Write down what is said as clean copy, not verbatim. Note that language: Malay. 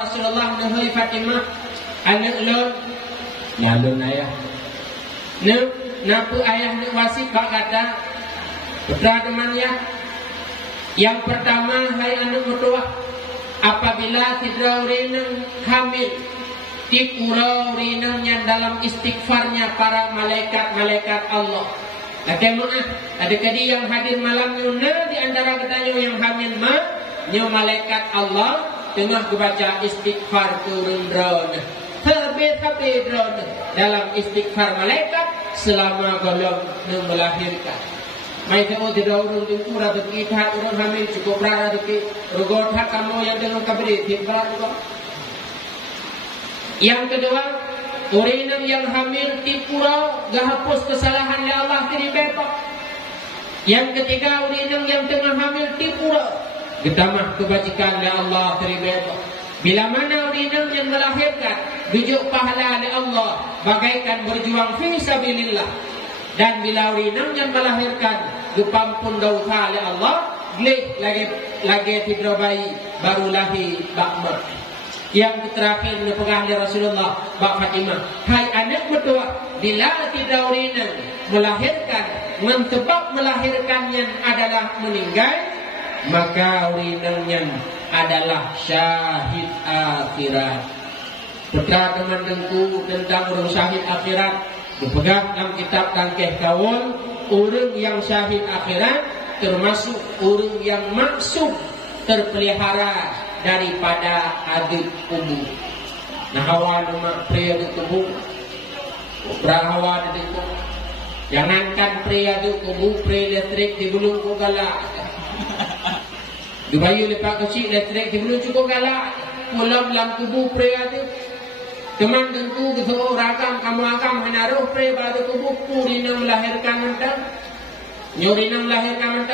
Rasulullah nahai Fatimah anak lon nyalun ayah napa ayah nak wasif bak kata putra temannya yang pertama, hai anak mertua, apabila tidak urinang hamil dikura urinangnya dalam istighfarnya para malaikat Allah. Ada kadi yang hadir malam yuna di antara katanya yang hamil nyo malaikat Allah tengah baca istighfar turun drone. Habis drone dalam istighfar malaikat selama golong melahirkan. Mai temu tidak urun tunggu ratu kita urun hamil cukup rara deki rugot hak kamu yang dengan kabri timbar juga. Yang kedua, urinang yang hamil tipura gahapus kesalahan ya Allah tiri bebas. Yang ketiga, urinang yang tengah hamil tipura getamah kebajikan ya Allah tiri bebas. Bila mana urinang yang melahirkan bujuk pahala ya Allah bagaikan berjuang fi sabilillah. Dan bila urinang yang melahirkan gepampun dauta oleh Allah, glek lagi tidak bayi baru lahir bakmat. Yang terakhir dipegang oleh Rasulullah Bak Fatimah, hai anak mertua, bila tidak urinang melahirkan, mentebak melahirkannya adalah meninggal, maka urinangnya adalah syahid akhirat. Putra teman dengku tentang urung syahid akhirat dipegang dalam kitab Tangkeh Kaul. Orang yang syahid akhirat termasuk orang yang maksud terpelihara daripada adib kubur. Nah hawa nama pria adib kubur, berahawa adib kubur. Jangankan pria adib kubur, pria elektrik di belum galak. Di bayu lepak kecil elektrik di belum cukup galak. Pulang dalam kubur pria adib. Teman tentu kita ragam kamu akan menaruh pria badu kubur purina melahirkan mentang. Nyurina melahirkan mentang.